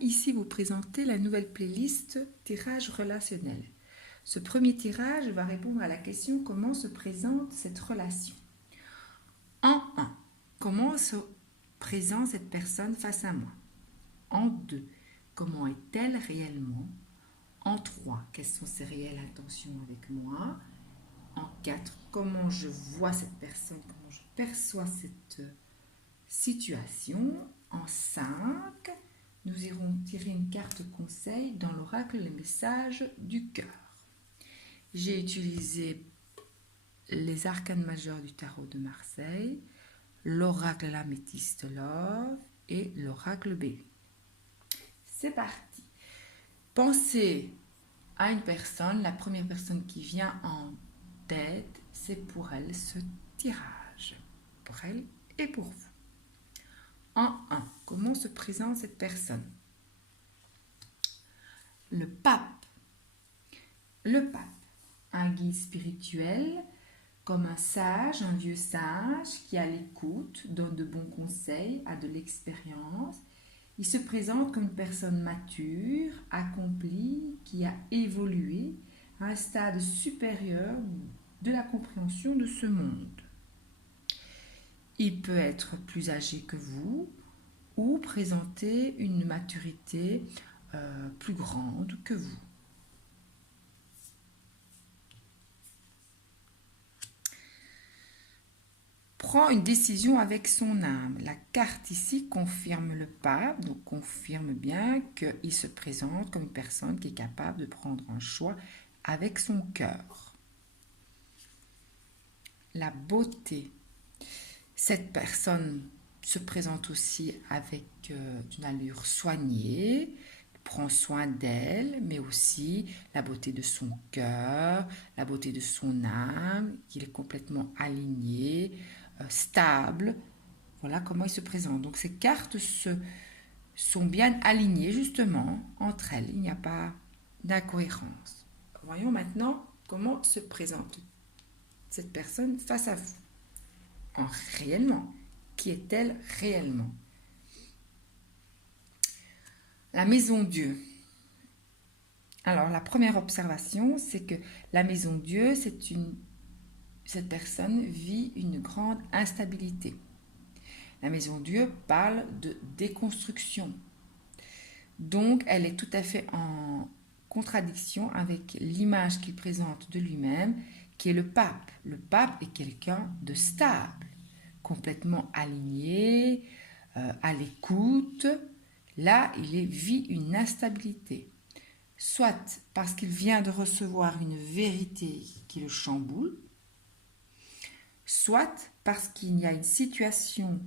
ici vous présenter la nouvelle playlist tirage relationnel. Ce premier tirage va répondre à la question comment se présente cette relation. En 1, comment se présente cette personne face à moi? En 2, comment est-elle réellement? En 3, quelles sont ses réelles intentions avec moi? En 4, comment je vois cette personne, comment je perçois cette situation? En 5, nous irons tirer une carte conseil dans l'oracle Les Messages du cœur. J'ai utilisé les arcanes majeurs du tarot de Marseille, l'oracle L'améthyste Love et l'oracle B. C'est parti. Pensez à une personne, la première personne qui vient en tête, c'est pour elle ce tirage. Pour elle et pour vous. En 1, comment se présente cette personne? Le pape. Le pape, un guide spirituel, comme un sage, un vieux sage qui a l'écoute, donne de bons conseils, a de l'expérience. Il se présente comme une personne mature, accomplie, qui a évolué à un stade supérieur de la compréhension de ce monde. Il peut être plus âgé que vous ou présenter une maturité plus grande que vous. Prend une décision avec son âme. La carte ici confirme le pape, donc confirme bien qu'il se présente comme une personne qui est capable de prendre un choix avec son cœur. La beauté. Cette personne se présente aussi avec une allure soignée, prend soin d'elle, mais aussi la beauté de son cœur, la beauté de son âme, qu'il est complètement aligné, stable. Voilà comment il se présente. Donc ces cartes sont bien alignées justement entre elles. Il n'y a pas d'incohérence. Voyons maintenant comment se présente cette personne face à vous. Réellement, qui est-elle réellement? La maison Dieu. Alors, la première observation, c'est que la maison Dieu, cette personne vit une grande instabilité. La maison Dieu parle de déconstruction. Donc, elle est tout à fait en contradiction avec l'image qu'il présente de lui-même, qui est le pape. Le pape est quelqu'un de stable, complètement aligné, à l'écoute. Là, il vit une instabilité. Soit parce qu'il vient de recevoir une vérité qui le chamboule, soit parce qu'il y a une situation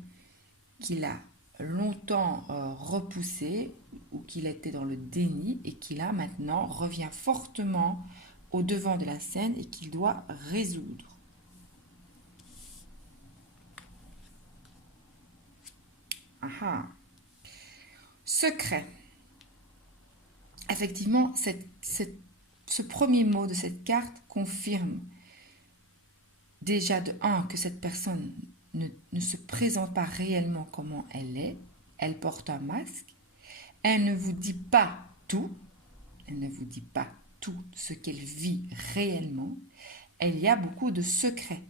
qu'il a longtemps repoussée ou qu'il était dans le déni et qui là maintenant revient fortement au devant de la scène et qu'il doit résoudre. Aha. Secret. Effectivement, ce premier mot de cette carte confirme déjà de 1 que cette personne ne se présente pas réellement comment elle est. Elle porte un masque. Elle ne vous dit pas tout. Elle ne vous dit pas tout ce qu'elle vit réellement. Il y a beaucoup de secrets.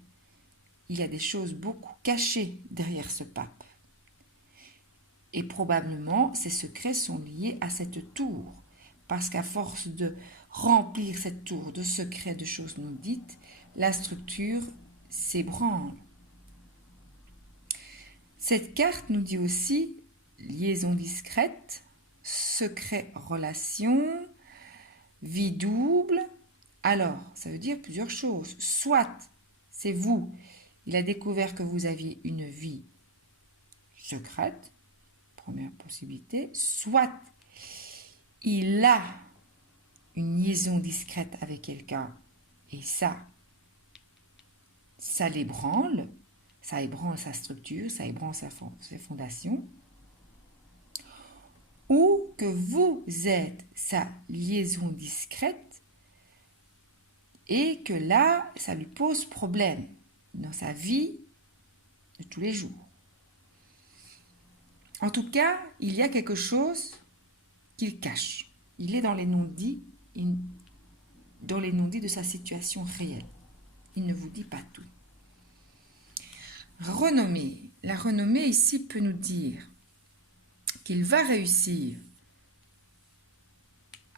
Il y a des choses beaucoup cachées derrière ce pape. Et probablement, ces secrets sont liés à cette tour. Parce qu'à force de remplir cette tour de secrets, de choses non dites, la structure s'ébranle. Cette carte nous dit aussi liaison discrète, secret relation, vie double. Alors, ça veut dire plusieurs choses. Soit c'est vous, il a découvert que vous aviez une vie secrète, première possibilité, soit il a une liaison discrète avec quelqu'un et ça l'ébranle, ça ébranle sa structure, ça ébranle ses fondations, ou que vous êtes sa liaison discrète et que là, ça lui pose problème dans sa vie de tous les jours. En tout cas, il y a quelque chose qu'il cache. Il est dans les non-dits, de sa situation réelle. Il ne vous dit pas tout. Renommée. La renommée ici peut nous dire qu'il va réussir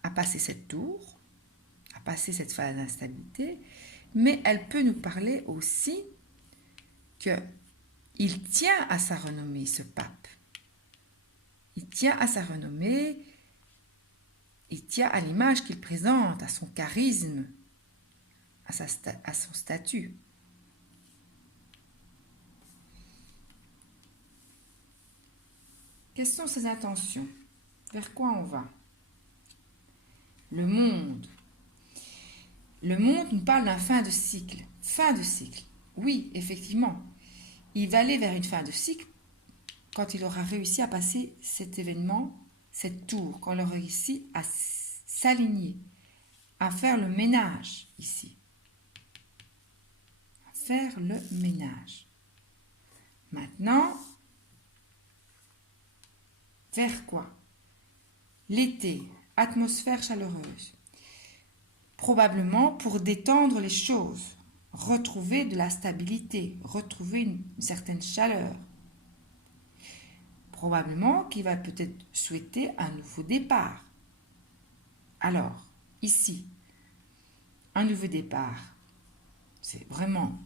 à passer cette tour, à passer cette phase d'instabilité, mais elle peut nous parler aussi qu'il tient à sa renommée, ce pape. Il tient à sa renommée, il tient à l'image qu'il présente, à son charisme, à son statut. Quelles sont ses intentions? Vers quoi on va? Le monde. Le monde nous parle d'un fin de cycle. Fin de cycle. Oui, effectivement. Il va aller vers une fin de cycle quand il aura réussi à passer cet événement, cette tour, quand il aura réussi à s'aligner, à faire le ménage ici. À faire le ménage. Maintenant, vers quoi? L'été, atmosphère chaleureuse. Probablement pour détendre les choses, retrouver de la stabilité, retrouver une certaine chaleur. Probablement qu'il va peut-être souhaiter un nouveau départ. Alors, ici, un nouveau départ, c'est vraiment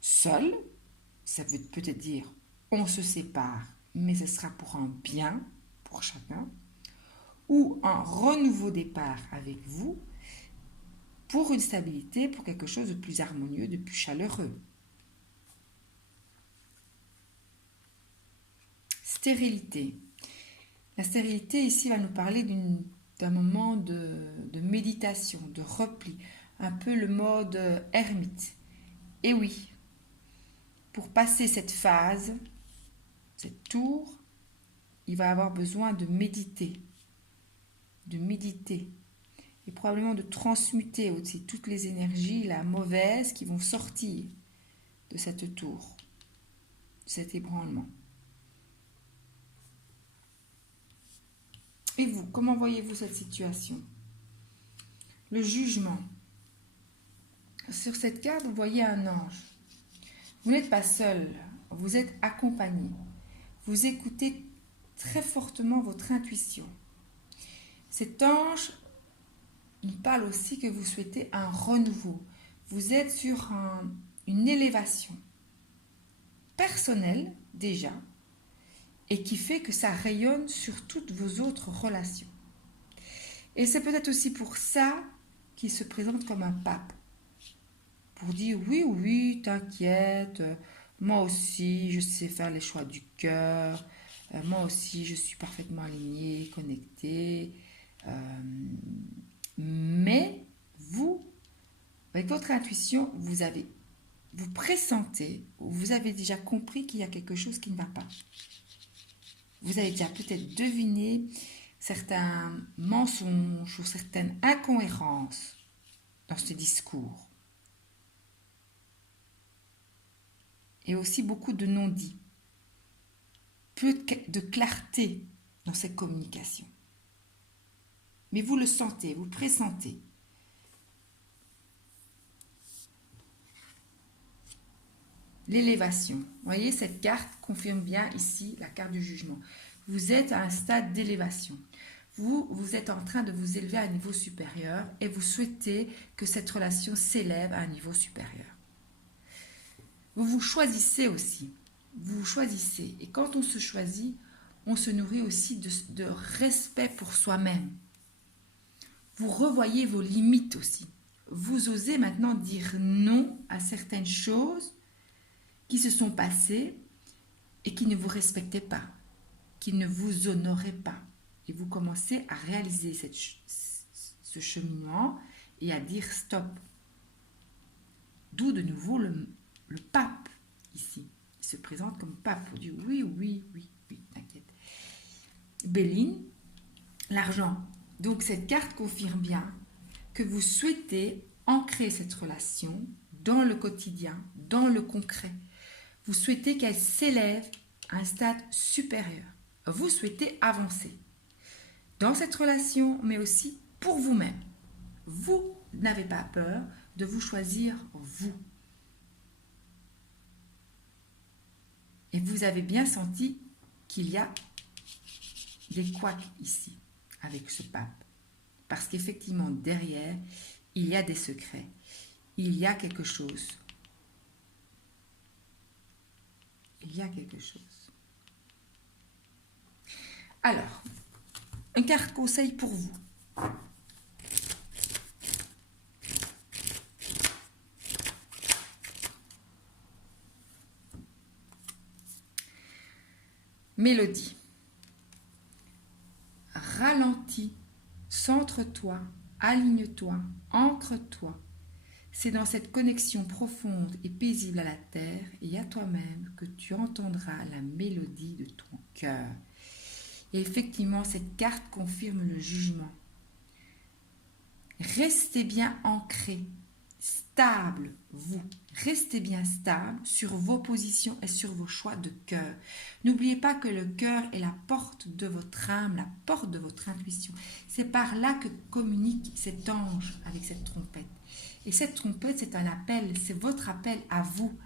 seul. Ça veut peut-être dire on se sépare, mais ce sera pour un bien pour chacun. Ou un renouveau départ avec vous pour une stabilité, pour quelque chose de plus harmonieux, de plus chaleureux. Stérilité. La stérilité ici va nous parler d'un moment de méditation, de repli, un peu le mode ermite. Et oui, pour passer cette phase, cette tour, il va avoir besoin de méditer, et probablement de transmuter aussi toutes les énergies, la mauvaise, qui vont sortir de cette tour, de cet ébranlement. Et vous, comment voyez-vous cette situation? Le jugement. Sur cette carte, vous voyez un ange. Vous n'êtes pas seul, vous êtes accompagné. Vous écoutez très fortement votre intuition. Cet ange, il parle aussi que vous souhaitez un renouveau. Vous êtes sur une élévation personnelle déjà, et qui fait que ça rayonne sur toutes vos autres relations. Et c'est peut-être aussi pour ça qu'il se présente comme un pape. Pour dire oui, t'inquiète, moi aussi je sais faire les choix du cœur, moi aussi je suis parfaitement alignée, connectée. Mais vous, avec votre intuition, vous pressentez, vous avez déjà compris qu'il y a quelque chose qui ne va pas. Vous avez déjà peut-être deviné certains mensonges ou certaines incohérences dans ce discours. Et aussi beaucoup de non-dits. Peu de clarté dans cette communication. Mais vous le sentez, vous le pressentez. L'élévation. Vous voyez, cette carte confirme bien ici la carte du jugement. Vous êtes à un stade d'élévation. Vous êtes en train de vous élever à un niveau supérieur et vous souhaitez que cette relation s'élève à un niveau supérieur. Vous vous choisissez aussi. Vous vous choisissez. Et quand on se choisit, on se nourrit aussi de respect pour soi-même. Vous revoyez vos limites aussi. Vous osez maintenant dire non à certaines choses qui se sont passées et qui ne vous respectaient pas, qui ne vous honoraient pas. Et vous commencez à réaliser ce cheminement et à dire stop. D'où de nouveau le pape ici. Il se présente comme pape. Il dit oui, t'inquiète. Béline, l'argent. Donc cette carte confirme bien que vous souhaitez ancrer cette relation dans le quotidien, dans le concret. Vous souhaitez qu'elle s'élève à un stade supérieur. Vous souhaitez avancer. dans cette relation, mais aussi pour vous-même. Vous n'avez pas peur de vous choisir vous. Et vous avez bien senti qu'il y a des couacs ici, avec ce pape. Parce qu'effectivement, derrière, il y a des secrets. Il y a quelque chose. Il y a quelque chose. Alors, une carte conseil pour vous. Mélodie. Ralentis, centre-toi, aligne-toi, ancre-toi. C'est dans cette connexion profonde et paisible à la terre et à toi-même que tu entendras la mélodie de ton cœur. Et effectivement, cette carte confirme le jugement. Restez bien ancrés, stable, vous. Restez bien stable sur vos positions et sur vos choix de cœur. N'oubliez pas que le cœur est la porte de votre âme, la porte de votre intuition. C'est par là que communique cet ange avec cette trompette. Et cette trompette, c'est un appel, c'est votre appel à vous.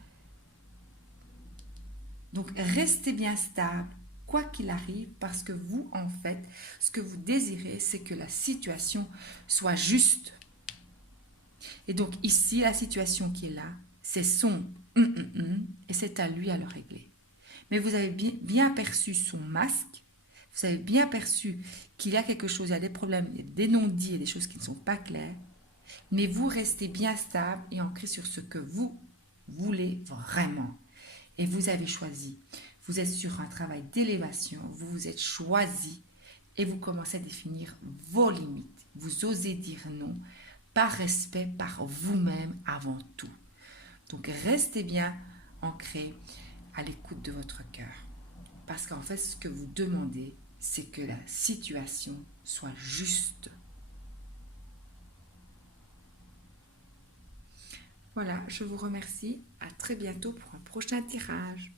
Donc, restez bien stable, quoi qu'il arrive, parce que vous, en fait, ce que vous désirez, c'est que la situation soit juste. Et donc ici, la situation qui est là, c'est son et c'est à lui à le régler. Mais vous avez bien perçu son masque, vous avez bien perçu qu'il y a quelque chose, il y a des problèmes, il y a des non-dits, il y a des choses qui ne sont pas claires, mais vous restez bien stable et ancré sur ce que vous voulez vraiment. Et vous avez choisi, vous êtes sur un travail d'élévation, vous vous êtes choisi et vous commencez à définir vos limites. Vous osez dire non, par respect, par vous-même avant tout. Donc restez bien ancré à l'écoute de votre cœur. Parce qu'en fait, ce que vous demandez, c'est que la situation soit juste. Voilà, je vous remercie. À très bientôt pour un prochain tirage.